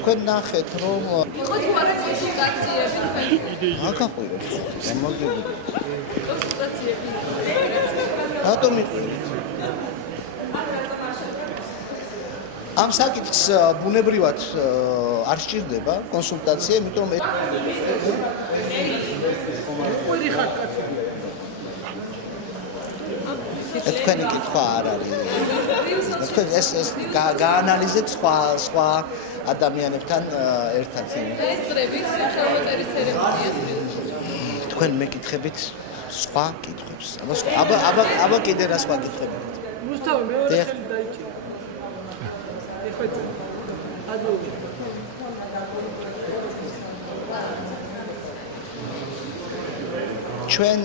თქვენ ნახეთ რომ იყო თუ არა კონსულტაციები თქვენ აკაყვირეთ გამოგებთ კონსულტაციები რატომ იყურეთ ამ საკითხს ბუნებრივად არ სჭირდება კონსულტაცია იმიტომ რომ თქვენი კითხვა არ არის თქვენ ეს გაანალიზეთ სხვა ადამიანებთან ერთად ეს წრების ხელმოწერის ცერემონია თქვენ მეკითხებით სხვა კითხვებს აბა კიდე რა სხვა კითხვები რუსთავი მეორე ხელი დაიჭირა ეხლა ადო ჩვენ